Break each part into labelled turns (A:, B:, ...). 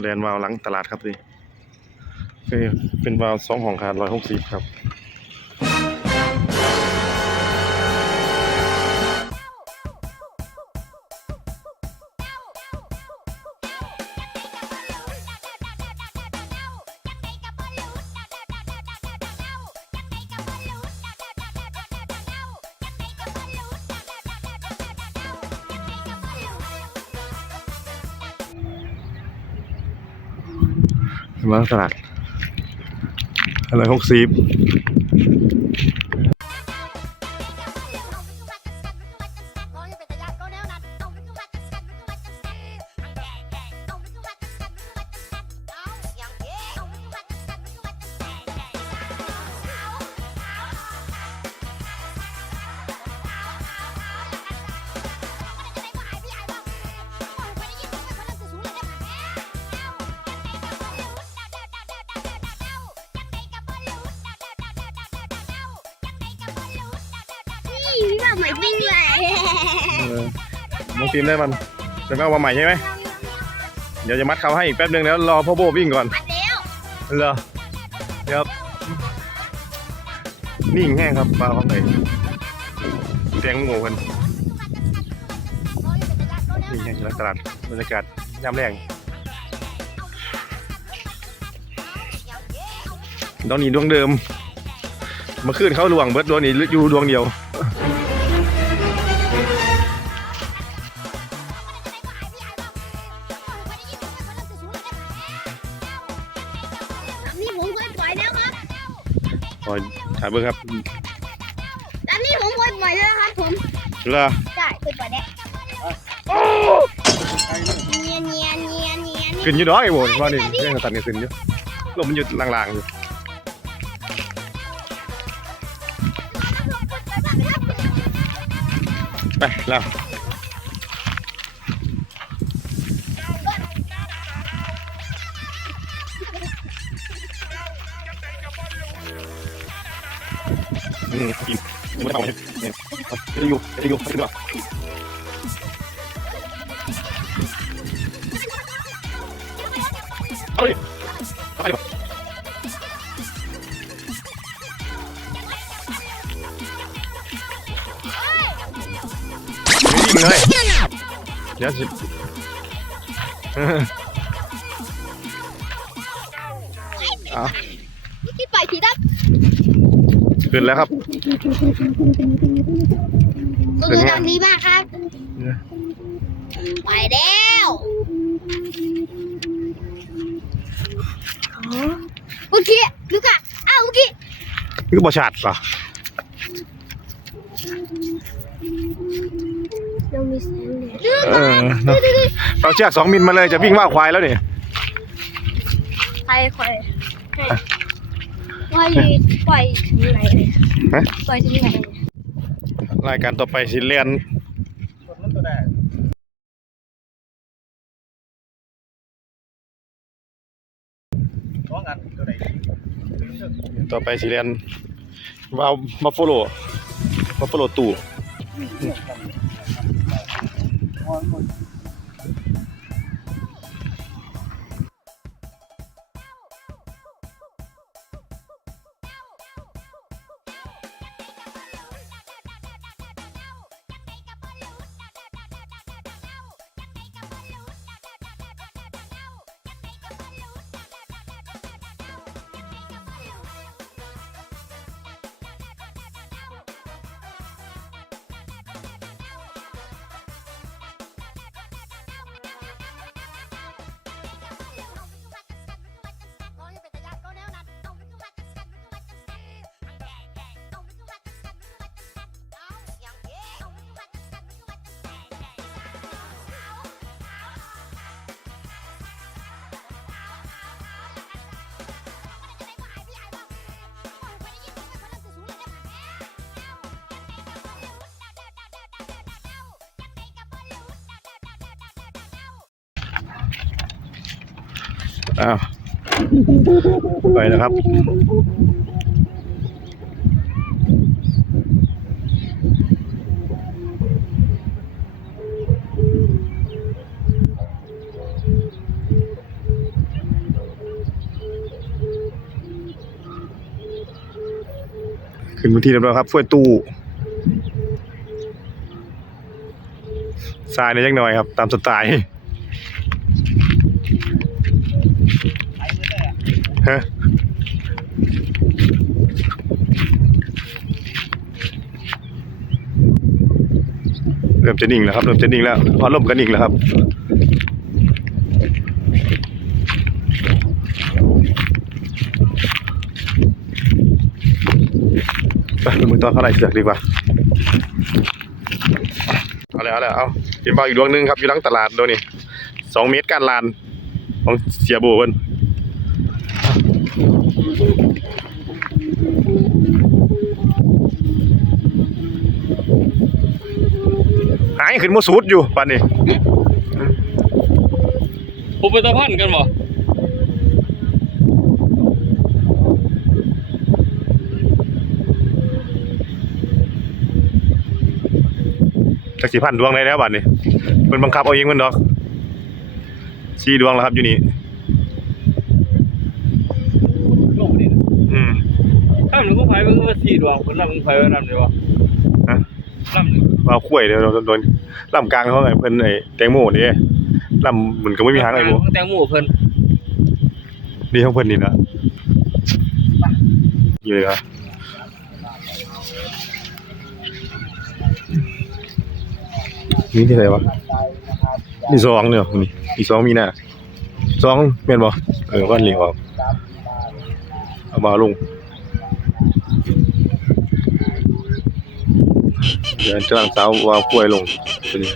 A: แลนวาวหลังตลาดครับนี่เป็นวาวสองห้องขาดร้อยหกสิบครับ มาตลาดร้อยหกสิบ
B: หมือนวิ่งเลย
A: เออน้องฟิล์มได้มันจะเอามาใหม่ใช่ไหมเดี๋ยวจะมัดเขาให้อีกแป๊บนึงแล้วรอพ่อโบวิ่งก่อน
B: มาเร็ว
A: เหรอเดี๋ยวนิ่งแห้งครับปลาเขาไปเตียงหมูกันนิ่งแห้งอยู่ในตลาดบรรยากาศยามแรงดวงนี้ดวงเดิมเมื่อคืนเขาลวงเบิดดวงนี้อยู่ดวงเดียว
B: คอย
A: ถ่ายเบิ้งครับ
B: อันนี้ผมเคยปล่อยแล้วครับผม
A: เหรอ
B: ใช่เคยปล่อยแล้วเนียนเนียนเนียนเนียน
A: ขึ้นอยู่ดอกไอ้โบนว่านี่เรื่องตัดกันขึ้นอยู่ลมมันอยู่ลางๆอยู่ไปแล้ว อืมกินไม่ต้องเนี่ยจะอยู่จะอยู่ไม่ต้อง ขึ้นแล้วครับ
B: ก็คือทำดีมากครับ ไปแล้วเมื่อกี้ลูกอะอ้าวเมื่อกี้
A: นี่ก็บอชาดเหรอ
B: เรามีแสงเหนือ
A: เออเนอะเราเชือกสองมิลมาเลยจะวิ่งว่าควายแล้วนี่
B: ใครใคร ปล่อยปล่อยถึงไหนเลย
A: ฮะ
B: ปล่อยถึงไหน
A: รายการต่อไปสิเลียนต่อไปสิเลียนวาวมาโฟโลมาโฟโลตู่ อ้าวไปนะครับขึ้นพื้นที่ล้วครับฟ้วยตู้ทรายเนี่ยยังน้อยครับ ตามสไตล์ ฮะเริ่มจะนิ่งแล้วครับเริ่มจะนิ่งแล้วพอลมก็นิ่งแล้วครับไปมือต่อเท่าไหร่เสือกดีกว่าเอาเลยเอาเลยเอาเห็นบ่าอีกดวงนึงครับอยู่หลังตลาดโดนี่สองเมตรการลาน ของเสียโบเพิ่นหายขึ้นมาสูดอยู่ป่านนี้
C: ผมเป็นตะพันกันบ่
A: จักสิพันดวงได้แล้วบัดนี้เพิ่นบังคับเอาเองเพิ่นดอก สี่ดวงแล้วครับอยู่นี่
C: โลกนี่
A: อืม
C: ถ้าหนูก็ไผมันก็สี่ดวงคนละมึงไผไว้นำเลยวะ
A: ฮะ
C: ลำหนึ่ง
A: ว่าคุ้ยเดี๋ยวโดนโดนลำกลางเขาไงเพิ่นไอ้แตงโมนี่ลำมันก็ไม่มีหางไอ้บ่
C: แตงโมเพิ่น
A: นี่ของเพิ่นนี่นะอยู่เลยครับนี่ที่ไหนวะนี่สองเนี่ยนี่ อีสองมีหน้าสองเม่นบ่เออวันเหลียวเอามาลงเดี๋ยวจะลังสาววางป่วยลงท่านี้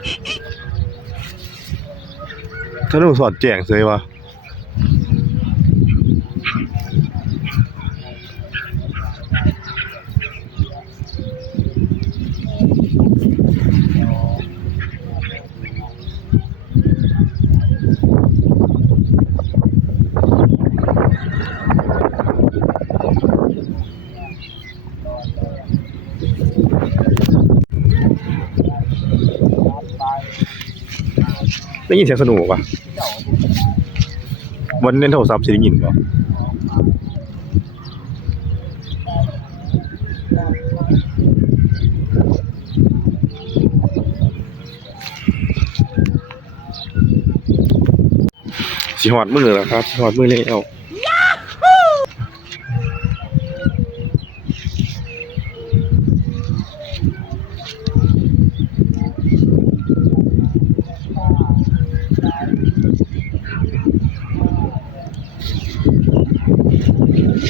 A: ถ้าหนูสอดแจ้งเลยวะ ได้ยินเสียงสนุกป่ะวันเล่นโทรศัพท์สิได้ยินป่ะสิหอดมือแล้วครับสีหอดมือเล้ว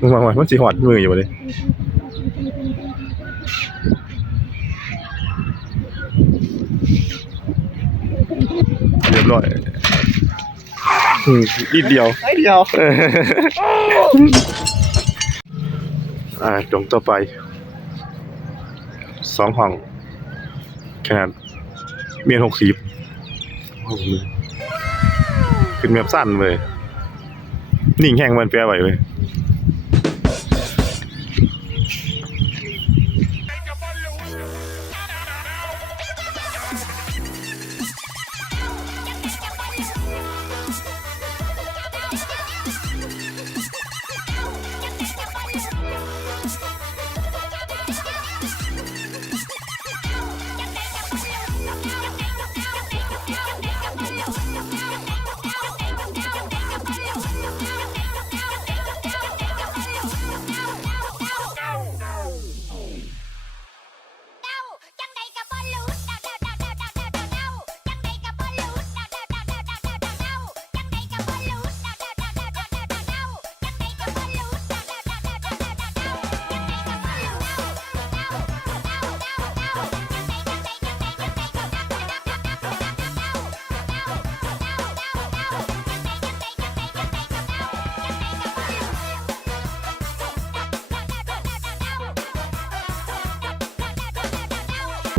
A: มึงมาว่ามันสิหอดมืออยู่บ่เลยเรียบร้อยอืมนิดเดียว
C: ไอ้เดียว
A: เอออ่าตรงต่อไป สองห้องขนาดเมียนหกสิบโอ้โห ขึ้นแบบสั้นเลยนิ่งแห้งมันแปรไหวเลย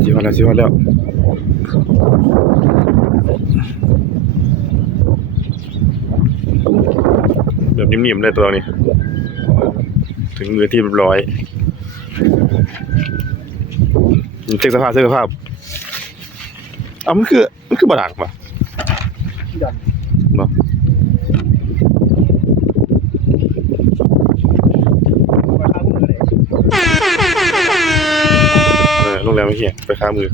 A: สิว่าแล้วสิว่าแล้วแบบนิ่มๆเลยตัวนี้ ถึงมือที่เรียบร้อยเช็คสภาพเช็คสภาพเอ้ามันคือ มันคือบาดาลป่ะ
C: ดัน
A: เนาะ
C: เอ
A: อโรงแรมไม่เหี้ยไปข้ามือ